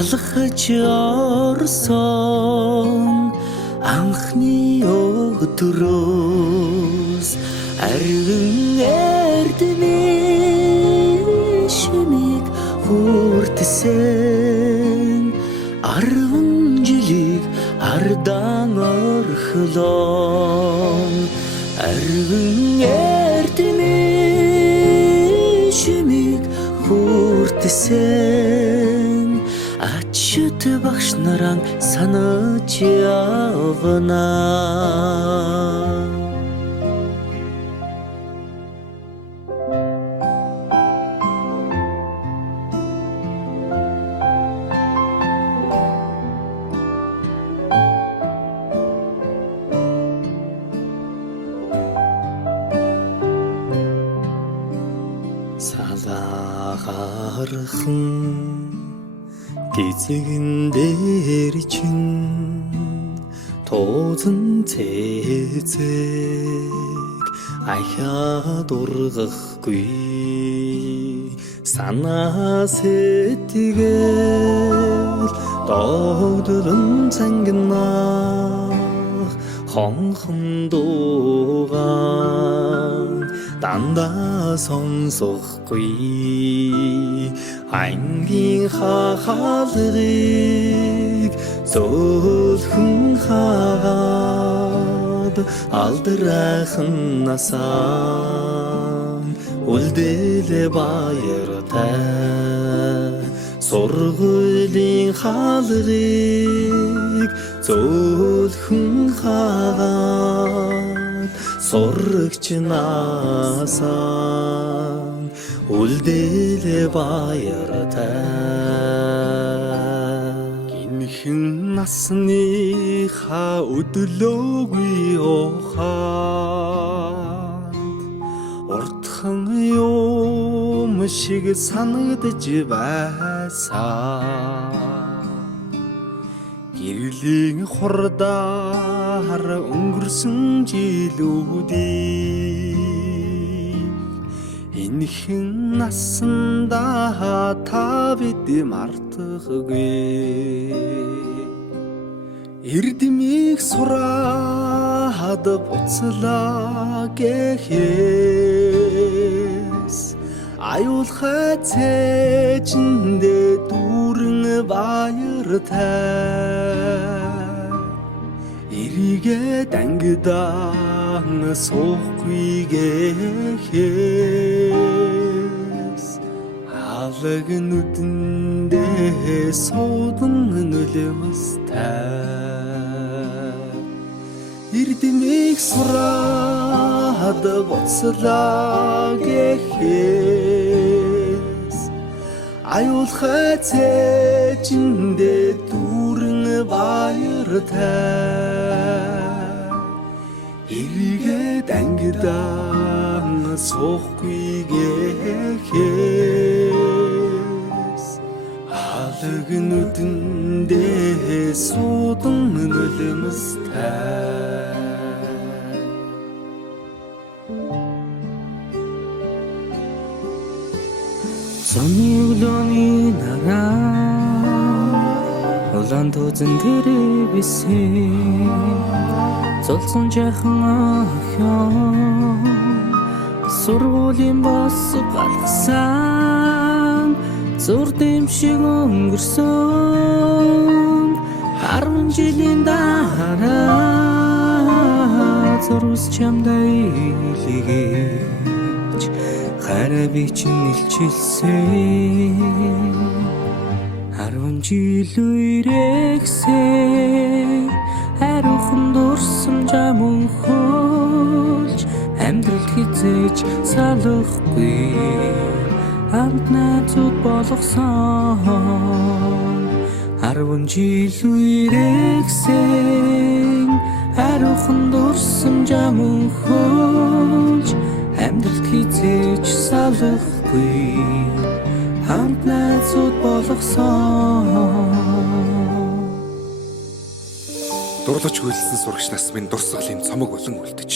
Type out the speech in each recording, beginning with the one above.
алхаж орсон анхны өдрөөс арвин эрдмийн шимийг хүртсэн 10 жилийг ардан орхлон арвин эрдмийн шимийг хүртсэн ачт багш нараа санаж явна. Салахархан гизэгэн дээр чин тоозон цэцэг ахаад ургахгүй санаа сэтгэл догдолн цангинах хонхон дуугаан дандаа сонсохгүй ангийн хахалгыг зөөлхөн хаад алдрайхан насаа үлдээлээ баяртай сургуулийн хаалгыг зөөлхөн хаад сурагч насаа үлдээлээ баяртай гинхэн насныхаа өдлөөгүй ухаанд уртхан юм шиг санагдаж байсан гэрлийн хурдаар өнгөрсөн жилүүдийг энэхэн насандаа та бид мартахгүй эрдмийг сураад буцлаа гэхээс аюулхай цээжиндээ дүүрэн баяртай эрийгээ дангидаан суухгүй гэхээс алаг нүдэндээ суудан нөлөөстэй эрдмийг сураад буцлаа гэхээс аюулхай цээжиндээ дүүрэн баяртай эрийгээ дангидаан суухгүй гэхээс алаг нүдэндээ суудан нөлөөстэй Сониглоны нараа улаан тузан дээр бисэн золсон жахан охин сургуулийн бос галгасан зур дэмшиг өнгөрсөн 10 жилийн дараа зурус чамдаа илгээж хараа чинь илчилсэн 10 жил үрэгсэн хариухан дурсам жамун хөлж амьдрал хизээж салахгүй хамт найзууд болгосон 10 жил үрэгсэн хариухан дурсам жамун хөлж амьдрал хизээж салахгүй хамт найзууд болгосон дурлаж хөлсөн сурагч нас минь дурсгалын цомог болон үлдэж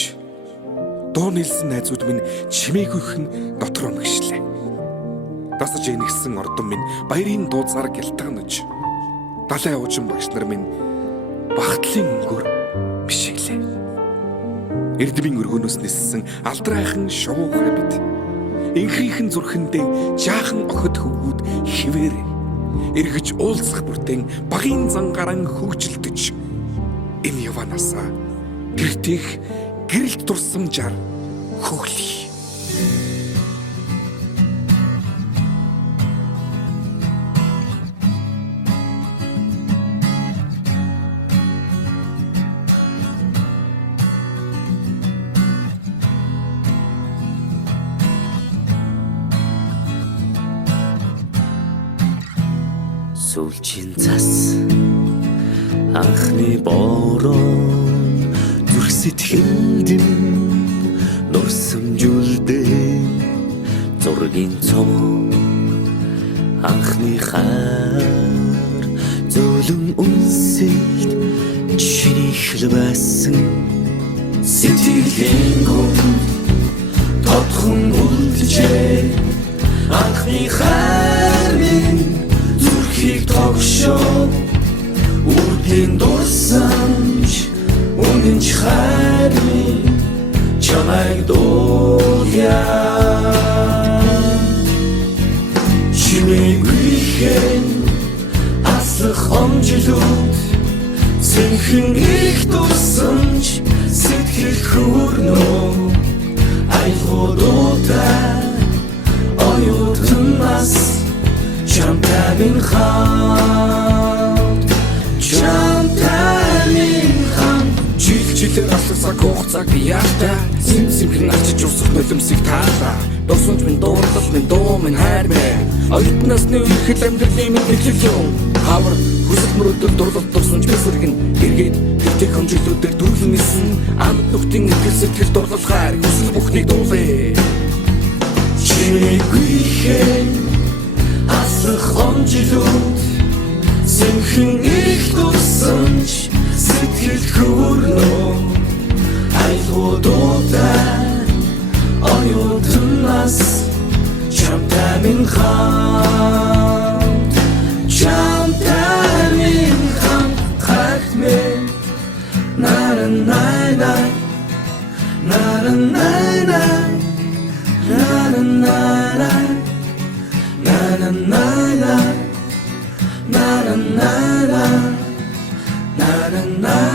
дуу нийлсэн найзууд минь чимээгүйхэн дотроо мэгшлээ. Дасаж инэгсэн ордон минь баярын дууцаар гялтганаж далайн уужин багш нар минь багтлын өнгөөр бишиглээ. Эрдмийн өргөнөөс ниссэн алдрайхан шувуухан бид инхрийнхэн зүрхэндээ жаахан охид хөвгүүд хിവэр эргэж уулзах бүртэн багийн зангаран хөгжилдөж энэ яванасаа гэртэх гэрэлт дурсамжаар хөглөе. Сүүлчийн цас анхны бороо зүрх сэтгэлд нурсамжуулдээ зургийн цом анхны хаар зөөлөн үнсэлт чинийхл байсан сэтгэлийн гүн тодхон үлджээ анхны хаар минь зүрхийг тогшоо үрдийн дурсамж үнэнч хайрын чамайг дуулъя чимээгүй аслах омжилууд сэнхэн их дурсамж сэтгэл хүрнөө айлгуудаа оюутнаас Чамтай минь хамт жилээр алсах хугацааг яахта симхэн арчиж усах нулимсыг таалаа дурсамж минь дуурлал минь дуу минь хайр минь оюутнасны үехэд амьдралын минь нэглэл юм хавар хүсэл мөрөдөл дурлал дурсамж бисэргэн эргээд гэртээ хонжиглуудээр дүрлэн нисэн амт нүхтийн итгэл сэтгэл дурлал хайр хүсэл бүхнийг дуулъя чимээгүй аслах омжилууд сэнхэн их дурсамж сэтгэл хүрнөө айлгуудаа оюутнаас чамтай минь хамт хайрт минь на-на-на-на на-на-на-на на-на-на-на na na na na na na na na na na